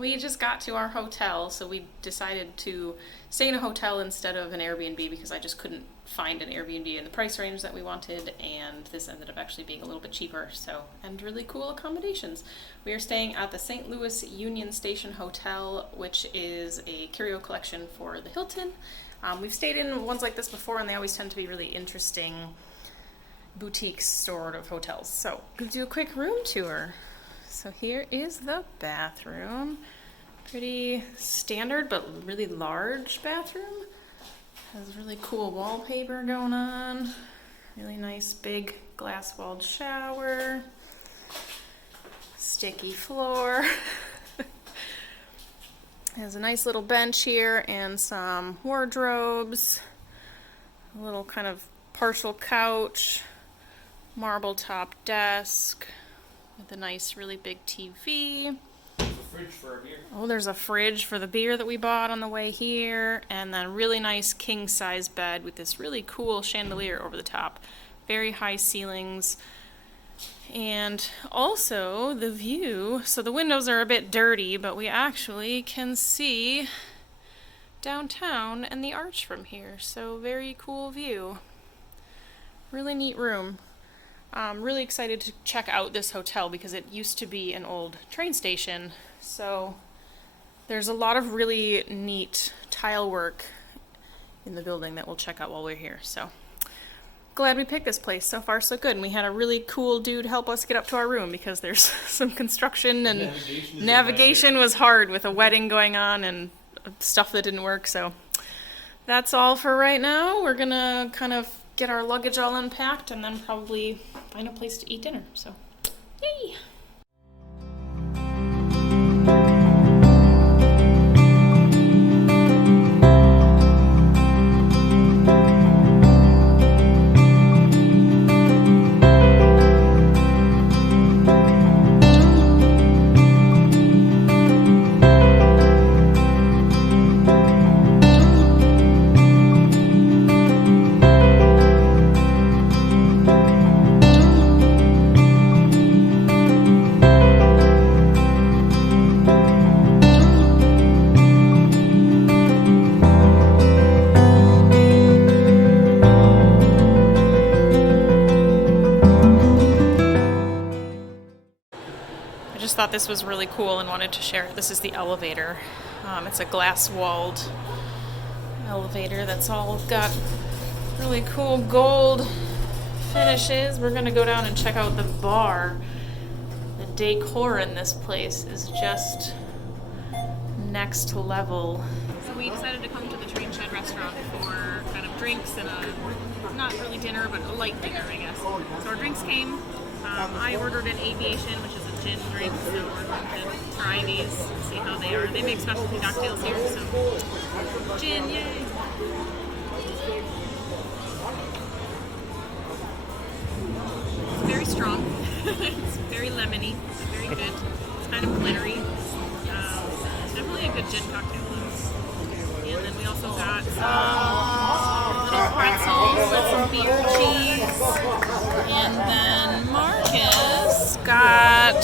We just got to our hotel, so we decided to stay in a hotel instead of an Airbnb because I just couldn't find an Airbnb in the price range that we wanted, and this ended up actually being a little bit cheaper, and really cool accommodations. We are staying at the St. Louis Union Station Hotel, which is a curio collection for the Hilton. We've stayed in ones like this before, and they always tend to be really interesting boutique sort of hotels. So, we'll do a quick room tour. So here is the bathroom. Pretty standard, but really large bathroom. Has really cool wallpaper going on. Really nice big glass-walled shower. Sticky floor. Has a nice little bench here and some wardrobes. A little kind of partial couch. Marble top desk. With a nice, really big TV. There's a fridge for our beer. Oh, there's a fridge for the beer that we bought on the way here. And then a really nice king-size bed with this really cool chandelier over the top. Very high ceilings. And also the view. So the windows are a bit dirty, but we actually can see downtown and the arch from here. So very cool view. Really neat room. I'm really excited to check out this hotel because it used to be an old train station. So there's a lot of really neat tile work in the building that we'll check out while we're here. So glad we picked this place. So far so good. And we had a really cool dude help us get up to our room because there's some construction and navigation was hard with a wedding going on and stuff that didn't work. So that's all for right now. We're gonna kind of get our luggage all unpacked and then probably find a place to eat dinner. So, yay! Thought this was really cool and wanted to share it. This is the elevator. It's a glass-walled elevator that's all got really cool gold finishes. We're gonna go down and check out the bar. The decor in this place is just next level. So we decided to come to the Train Shed restaurant for kind of drinks and not really dinner, but a light dinner, I guess. So our drinks came. I ordered an Aviation, which is a gin drink, so we're going to try these and see how they are. They make specialty cocktails here, so gin, yay! It's very strong. It's very lemony. It's very good. It's kind of glittery. It's definitely a good gin cocktail. And then we also got some little pretzels with some beer cheese. And then Marcus got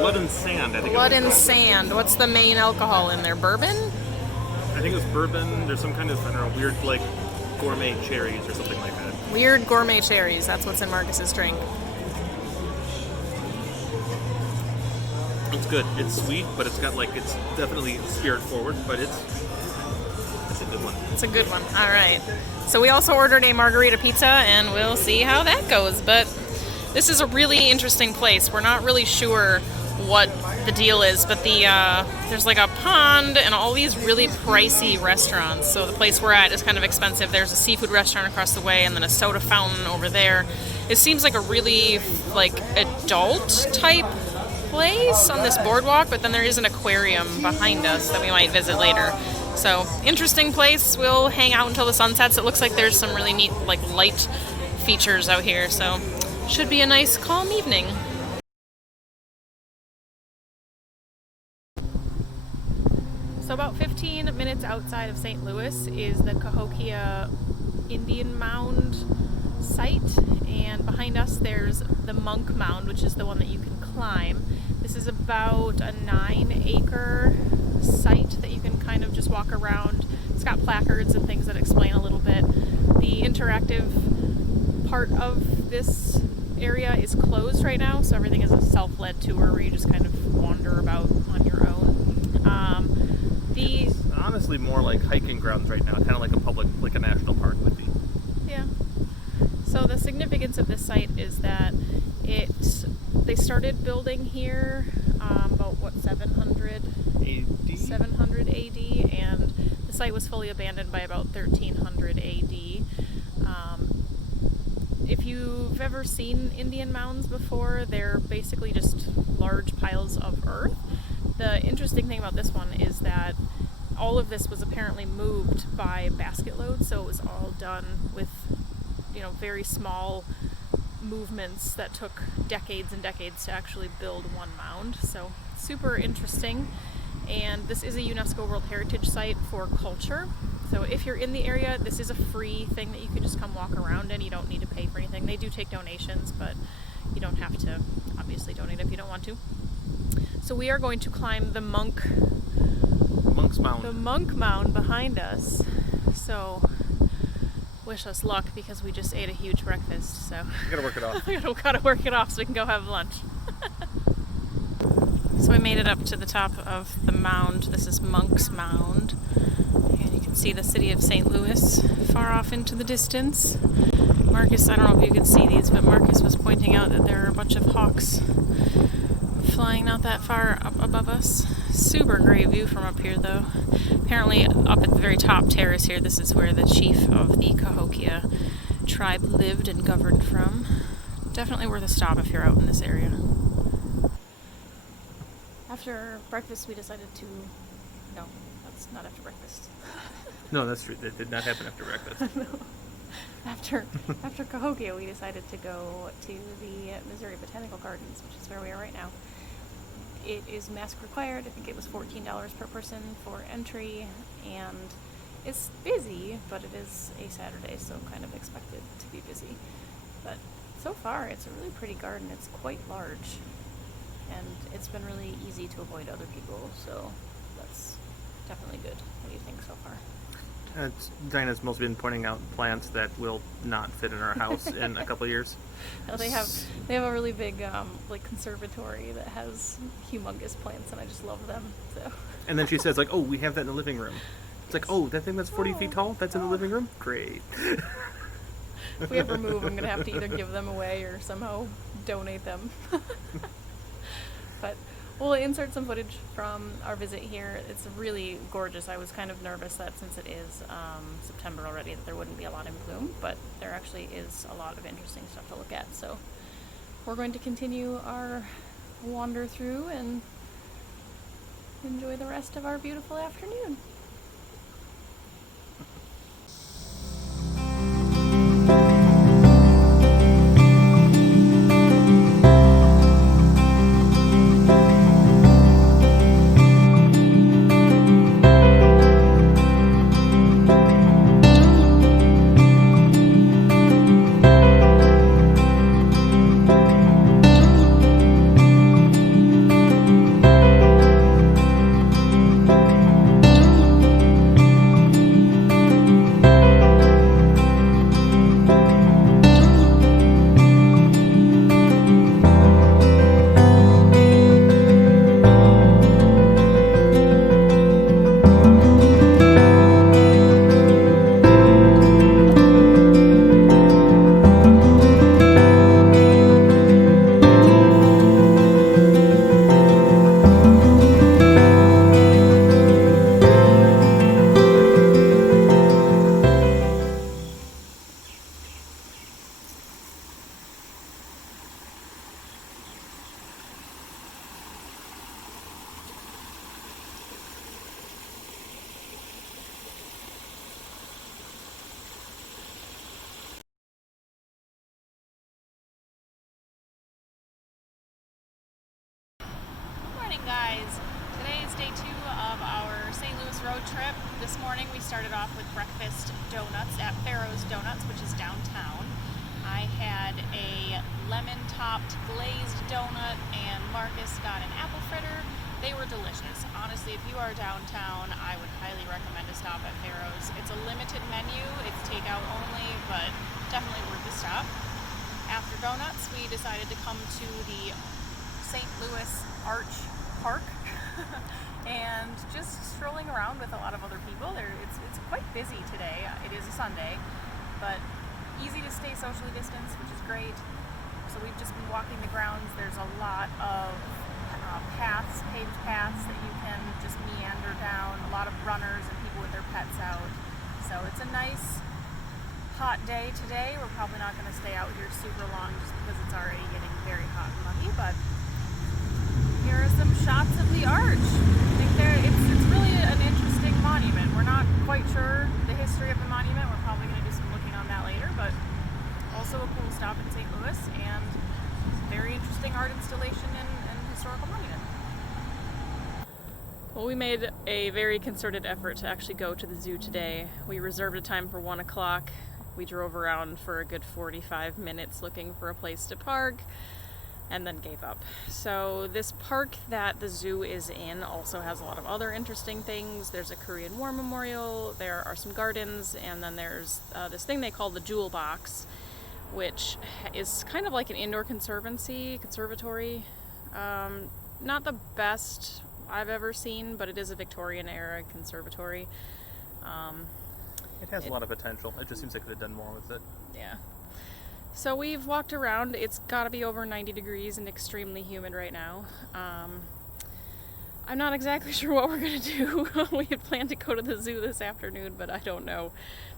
Blood and Sand, I think. Blood and Sand. What's the main alcohol in there? Bourbon? I think it was bourbon. There's some kind of, I don't know, weird, like, gourmet cherries or something like that. Weird gourmet cherries. That's what's in Marcus's drink. It's good. It's sweet, but it's got, like, it's definitely spirit forward, but it's a good one. It's a good one. All right. So we also ordered a margarita pizza, and we'll see how that goes. But this is a really interesting place. We're not really sure what the deal is, but there's like a pond and all these really pricey restaurants. So the place we're at is kind of expensive. There's a seafood restaurant across the way, and then a soda fountain over there. It seems like a really like adult type place on this boardwalk, but then there is an aquarium behind us that we might visit later. So, interesting place. We'll hang out until the sun sets. It looks like there's some really neat, like, light features out here. So, should be a nice, calm evening. So, about 15 minutes outside of St. Louis is the Hokia Indian Mound site. And behind us, there's the Monk Mound, which is the one that you can climb. This is about a 9-acre site that you can kind of just walk around. It's got placards and things that explain a little bit. The interactive part of this area is closed right now, so everything is a self-led tour where you just kind of wander about on your own. It's honestly more like hiking grounds right now, kind of like a national park would be. Yeah. So the significance of this site is that they started building here about 700 AD? 700 AD, and the site was fully abandoned by about 1300 AD. If you've ever seen Indian mounds before, they're basically just large piles of earth. The interesting thing about this one is that all of this was apparently moved by basket loads, so it was all done with, very small movements that took decades and decades to actually build one mound. So super interesting. And this is a UNESCO World Heritage Site for culture. So if you're in the area, this is a free thing that you can just come walk around in. You don't need to pay for anything. They do take donations, but you don't have to obviously donate if you don't want to. So we are going to climb the Monk's Mound. The Monk Mound behind us. So wish us luck because we just ate a huge breakfast. So You gotta work it off. we gotta work it off so we can go have lunch. So we made it up to the top of the mound. This is Monk's Mound. And you can see the city of St. Louis far off into the distance. Marcus, I don't know if you can see these, but Marcus was pointing out that there are a bunch of hawks flying not that far up above us. Super great view from up here, though. Apparently, up at the very top terrace here, this is where the chief of the Hokia tribe lived and governed from. Definitely worth a stop if you're out in this area. After breakfast, we decided to... No, that's not after breakfast. No, that's true. That did not happen after breakfast. No. After Cahokia, we decided to go to the Missouri Botanical Gardens, which is where we are right now. It is mask required. I think it was $14 per person for entry, and it's busy, but it is a Saturday, so kind of expected to be busy. But so far, it's a really pretty garden. It's quite large, and it's been really easy to avoid other people, so that's definitely good. What do you think so far? Dinah's mostly been pointing out plants that will not fit in our house in a couple of years. No, they have a really big conservatory that has humongous plants, and I just love them. So. And then she says, like, "Oh, we have that in the living room." It's like, "Oh, that thing that's 40 feet tall, that's in the living room? Great." If we ever move, I'm gonna have to either give them away or somehow donate them. But we'll insert some footage from our visit here. It's really gorgeous. I was kind of nervous that since it is September already that there wouldn't be a lot in bloom, but there actually is a lot of interesting stuff to look at. So we're going to continue our wander through and enjoy the rest of our beautiful afternoon. Guys, today is day 2 of our St. Louis road trip. This morning we started off with breakfast donuts at Pharaoh's Donuts, which is downtown. I had a lemon-topped glazed donut and Marcus got an apple fritter. They were delicious. Honestly, if you are downtown, I would highly recommend a stop at Pharaoh's. It's a limited menu, it's takeout only, but definitely worth a stop. After donuts, we decided to come to the St. Louis Arch Park and just strolling around with a lot of other people. It's quite busy today. It is a Sunday, but easy to stay socially distanced, which is great. So we've just been walking the grounds. There's a lot of paths, paved paths that you can just meander down. A lot of runners and people with their pets out. So it's a nice hot day today. We're probably not going to stay out here super long just because it's already getting very hot and muggy, but here are some shots of the arch. I think it's really an interesting monument. We're not quite sure the history of the monument. We're probably going to do some looking on that later, but also a cool stop in St. Louis and very interesting art installation and historical monument. Well, we made a very concerted effort to actually go to the zoo today. We reserved a time for 1 o'clock. We drove around for a good 45 minutes looking for a place to park and then gave up. So this park that the zoo is in also has a lot of other interesting things. There's a Korean War memorial, there are some gardens, and then there's this thing they call the Jewel Box, which is kind of like an indoor conservatory. Not the best I've ever seen, but it is a Victorian era conservatory. It has a lot of potential. It just seems they could have done more with it. Yeah. So we've walked around. It's got to be over 90 degrees and extremely humid right now. I'm not exactly sure what we're going to do. We had planned to go to the zoo this afternoon, but I don't know.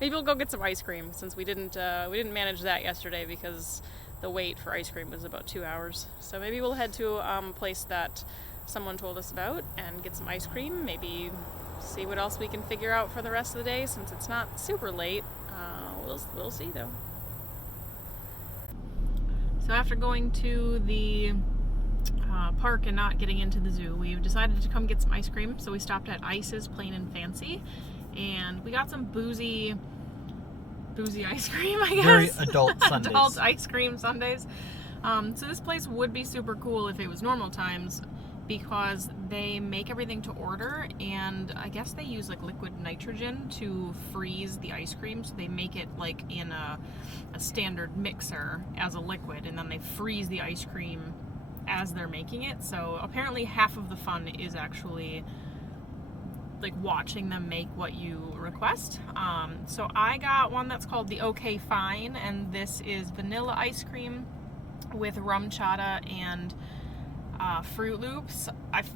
Maybe we'll go get some ice cream since we didn't manage that yesterday because the wait for ice cream was about 2 hours. So maybe we'll head to a place that someone told us about and get some ice cream. Maybe see what else we can figure out for the rest of the day since it's not super late. We'll see though. So after going to the park and not getting into the zoo, we've decided to come get some ice cream. So we stopped at Ice's Plain and Fancy, and we got some boozy ice cream, I guess. Very adult Sundays. Adult ice cream Sundays. So this place would be super cool if it was normal times because they make everything to order, and I guess they use like liquid nitrogen to freeze the ice cream. So they make it like in a standard mixer as a liquid, and then they freeze the ice cream as they're making it. So apparently half of the fun is actually like watching them make what you request. So I got one that's called the OK Fine, and this is vanilla ice cream with rum chata and Fruit Loops.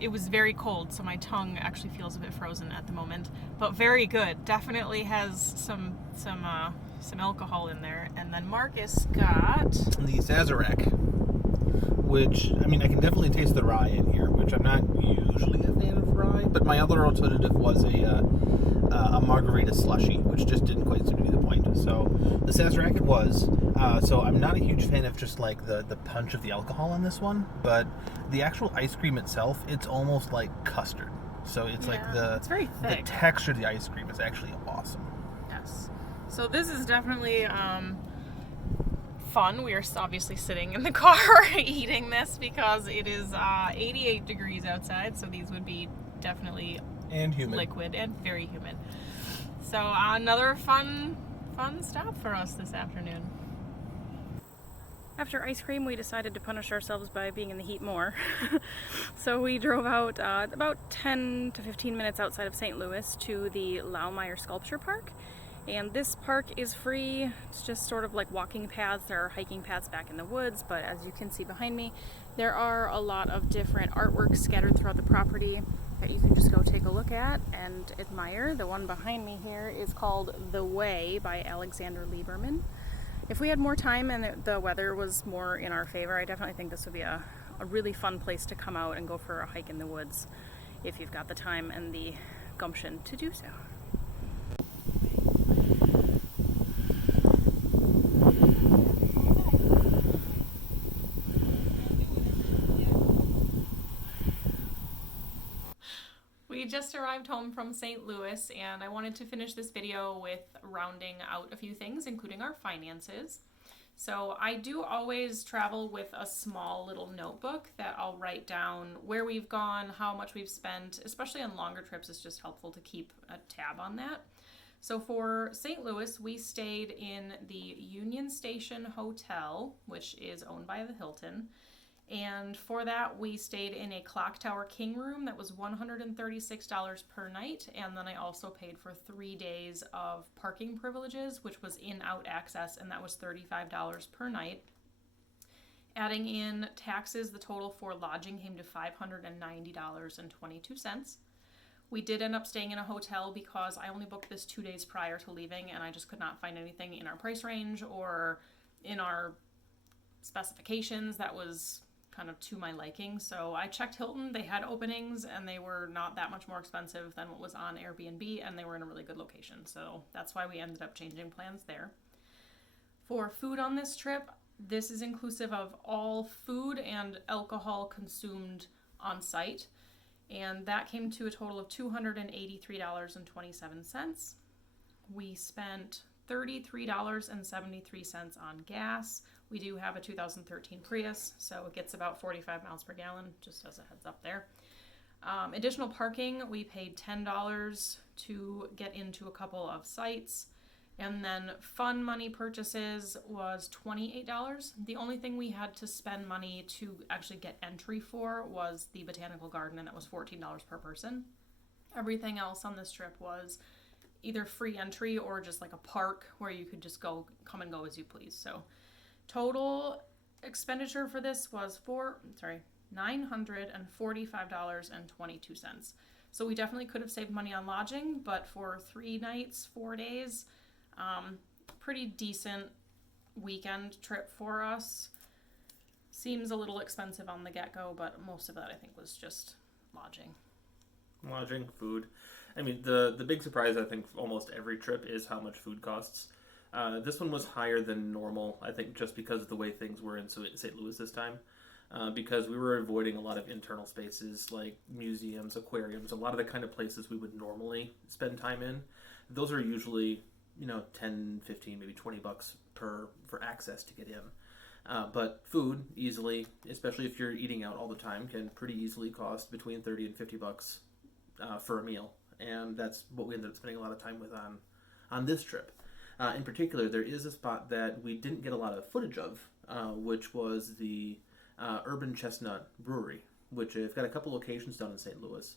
It was very cold, so my tongue actually feels a bit frozen at the moment, but very good. Definitely has some alcohol in there. And then Marcus got the Sazerac, which, I mean, I can definitely taste the rye in here, which I'm not usually a fan of rye, but my other alternative was a margarita slushy, which just didn't quite seem to be the point. So the Sazerac it was. So I'm not a huge fan of just like the punch of the alcohol in this one, but the actual ice cream itself, it's almost like custard. So it's like it's very thick. The texture of the ice cream is actually awesome. Yes. So this is definitely fun. We are obviously sitting in the car eating this because it is 88 degrees outside, so these would be definitely and humid, liquid, and very humid. So another fun stop for us this afternoon. After ice cream, we decided to punish ourselves by being in the heat more. So we drove out about 10 to 15 minutes outside of St. Louis to the Laumeier Sculpture Park. And this park is free. It's just sort of like walking paths. There are hiking paths back in the woods, but as you can see behind me, there are a lot of different artworks scattered throughout the property that you can just go take a look at and admire. The one behind me here is called The Way by Alexander Lieberman. If we had more time and the weather was more in our favor, I definitely think this would be a really fun place to come out and go for a hike in the woods if you've got the time and the gumption to do so. We just arrived home from St. Louis, and I wanted to finish this video with rounding out a few things, including our finances. So I do always travel with a small little notebook that I'll write down where we've gone, how much we've spent, especially on longer trips. It's just helpful to keep a tab on that. So for St. Louis, we stayed in the Union Station Hotel, which is owned by the Hilton. And for that, we stayed in a clock tower king room that was $136 per night. And then I also paid for 3 days of parking privileges, which was in-out access, and that was $35 per night. Adding in taxes, the total for lodging came to $590.22. We did end up staying in a hotel because I only booked this 2 days prior to leaving, and I just could not find anything in our price range or in our specifications that was kind of to my liking. So I checked Hilton. They had openings and they were not that much more expensive than what was on Airbnb, and they were in a really good location. So that's why we ended up changing plans there. For food on this trip, this is inclusive of all food and alcohol consumed on site. And that came to a total of $283.27. We spent $33.73 on gas. We do have a 2013 Prius, so it gets about 45 miles per gallon, just as a heads up there. Additional parking, we paid $10 to get into a couple of sites. And then fun money purchases was $28. The only thing we had to spend money to actually get entry for was the botanical garden, and that was $14 per person. Everything else on this trip was either free entry or just like a park where you could just come and go as you please. So total expenditure for this was $945.22. So we definitely could have saved money on lodging, but for 3 nights, 4 days, pretty decent weekend trip for us. Seems a little expensive on the get-go, but most of that I think was just lodging. Lodging, food. I mean, the big surprise, I think, for almost every trip is how much food costs. This one was higher than normal, I think, just because of the way things were in St. Louis this time. Because we were avoiding a lot of internal spaces like museums, aquariums, a lot of the kind of places we would normally spend time in. Those are usually, 10, 15, maybe $20 for access to get in. But food, easily, especially if you're eating out all the time, can pretty easily cost between $30 and $50 for a meal. And that's what we ended up spending a lot of time with on this trip. In particular, there is a spot that we didn't get a lot of footage of, which was the Urban Chestnut Brewery, which has got a couple locations down in St. Louis.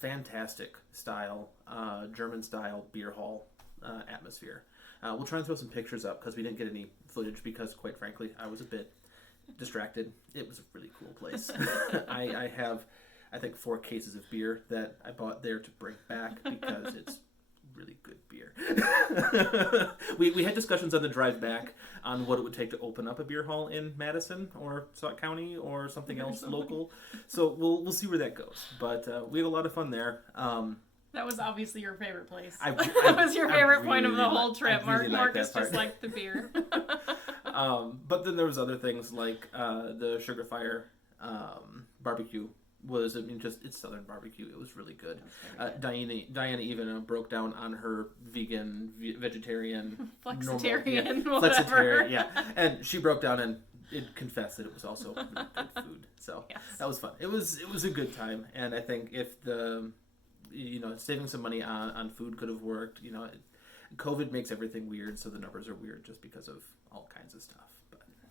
Fantastic style, German-style beer hall atmosphere. We'll try and throw some pictures up because we didn't get any footage because, quite frankly, I was a bit distracted. It was a really cool place. I have, I think, 4 cases of beer that I bought there to bring back because it's really good beer. we had discussions on the drive back on what it would take to open up a beer hall in Madison or Sauk County or something else local. So we'll see where that goes. But we had a lot of fun there. That was obviously your favorite place. That was your favorite point of the whole trip. Marcus just liked the beer. But then there was other things like the Sugar Fire barbecue. It's Southern barbecue. It was really good. Diana even broke down on her vegetarian, flexitarian, flexitarian, yeah. And she broke down and confessed that it was also really good food. So yes. That was fun. It was a good time, and I think if saving some money on food could have worked. COVID makes everything weird, so the numbers are weird just because of all kinds of stuff. But yeah,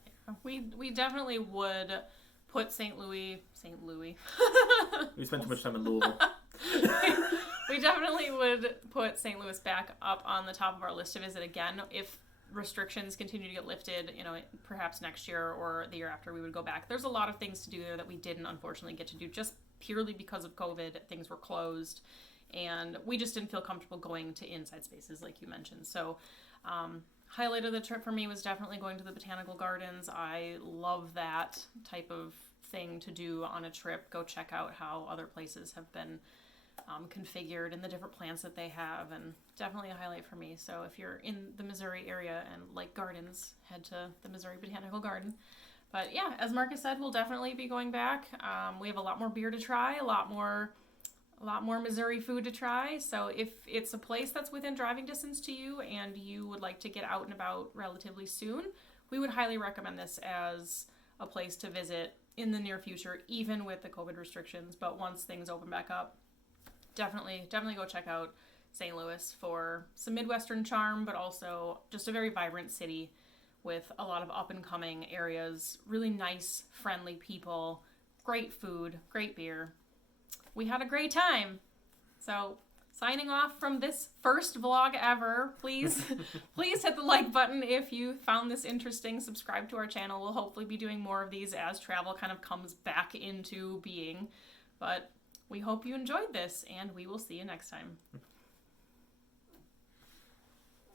we definitely would put St. Louis. We spent too much time in Louisville. We definitely would put St. Louis back up on the top of our list to visit again if restrictions continue to get lifted. Perhaps next year or the year after we would go back. There's a lot of things to do there that we didn't unfortunately get to do just purely because of COVID. Things were closed, and we just didn't feel comfortable going to inside spaces like you mentioned. So highlight of the trip for me was definitely going to the botanical gardens. I love that type of thing to do on a trip. Go check out how other places have been configured and the different plants that they have, and definitely a highlight for me. So if you're in the Missouri area and like gardens, head to the Missouri Botanical Garden. But yeah, as Marcus said, we'll definitely be going back. We have a lot more beer to try, a lot more Missouri food to try. So if it's a place that's within driving distance to you and you would like to get out and about relatively soon, we would highly recommend this as a place to visit in the near future, even with the COVID restrictions. But once things open back up, definitely go check out St. Louis for some Midwestern charm, but also just a very vibrant city with a lot of up-and-coming areas, really nice, friendly people, great food, great beer. We had a great time. So, signing off from this first vlog ever, please hit the like button if you found this interesting. Subscribe to our channel. We'll hopefully be doing more of these as travel kind of comes back into being. But we hope you enjoyed this, and we will see you next time.